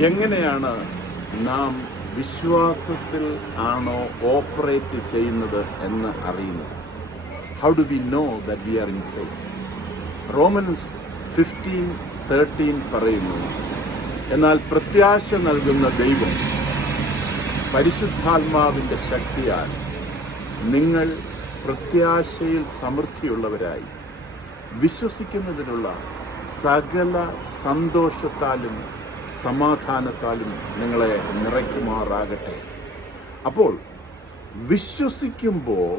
എങ്ങനെയാണ് നാം വിശ്വാസത്തിൽ ആണോ ഓപ്പറേറ്റ് ചെയ്യുന്നത് എന്ന് അറിയുന്നത്? How do we know that we are in faith Romans fifteen thirteen പറയുന്നു എന്നാൽ പ്രത്യാശ നൽകുന്ന ദൈവം പരിശുദ്ധാത്മാവിന്റെ ശക്തിയാൽ നിങ്ങൾ പ്രത്യാശയിൽ സമൃദ്ധിയുള്ളവരായി. വിശ്വസിക്കുന്നതിനുള്ള സകല സന്തോഷത്താലും സമാധാനത്താലും നിങ്ങളെ നിറയ്ക്കുമാറാകട്ടെ. അപ്പോൾ വിശ്വസിക്കുമ്പോൾ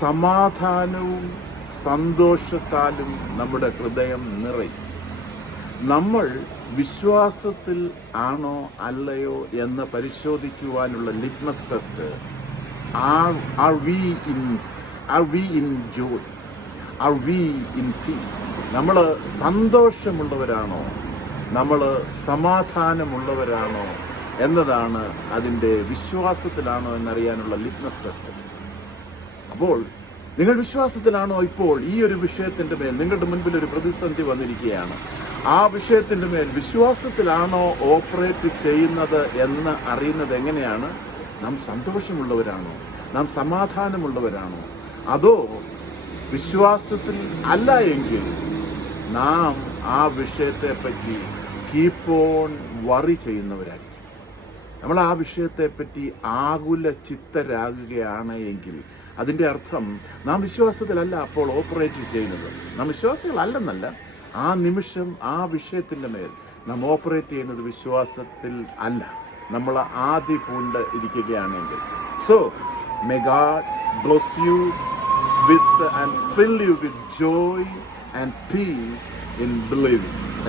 സമാധാനവും സന്തോഷത്താലും നമ്മുടെ ഹൃദയം നിറയും. നമ്മൾ വിശ്വാസത്തിൽ ആണോ അല്ലയോ എന്ന് പരിശോധിക്കുവാനുള്ള litmus test are are we in are we in joy are we in peace. നമ്മൾ സന്തോഷമുള്ളവരാണോ നമ്മൾ സമാധാനമുള്ളവരാണോ എന്നതാണ് അതിന്റെ വിശ്വാസത്തിലാണോ എന്നറിയാനുള്ള ലിറ്റ്മസ് ടെസ്റ്റ്. അപ്പോൾ നിങ്ങൾ വിശ്വാസത്തിലാണോ ഇപ്പോൾ ഈ ഒരു വിഷയത്തിന്റെ മേൽ നിങ്ങളുടെ മുൻപിൽ ഒരു പ്രതിസന്ധി വന്നിരിക്കുകയാണ്. ആ വിഷയത്തിന്റെ മേൽ വിശ്വാസത്തിലാണോ ഓപ്പറേറ്റ് ചെയ്യുന്നത് എന്ന് അറിയുന്നത് എങ്ങനെയാണ്? നാം സന്തോഷമുള്ളവരാണോ? നാം സമാധാനമുള്ളവരാണോ? അതോ വിശ്വാസത്തിൽ അല്ല എങ്കിൽ നാം ആ വിഷയത്തെപ്പറ്റി കീപ്പ് ഓൺ വറി ചെയ്യുന്നവരായിരിക്കും. നമ്മൾ ആ വിഷയത്തെപ്പറ്റി ആകുല ചിത്തരാകുകയാണ് എങ്കിൽ അതിന്റെ അർത്ഥം നാം വിശ്വാസത്തിലല്ല അപ്പോൾ ഓപ്പറേറ്റ് ചെയ്യുന്നത്. നാം വിശ്വാസികളല്ലെന്നല്ല ആ നിമിഷം ആ വിഷയത്തിന്റെ മേൽ നാം ഓപ്പറേറ്റ് ചെയ്യുന്നത് വിശ്വാസത്തിൽ അല്ല. നമ്മൾ ആദ്യ പൂണ്ട് ഇരിക്കുകയാണെങ്കിൽ. So may God bless you with and fill you with joy and peace in believing.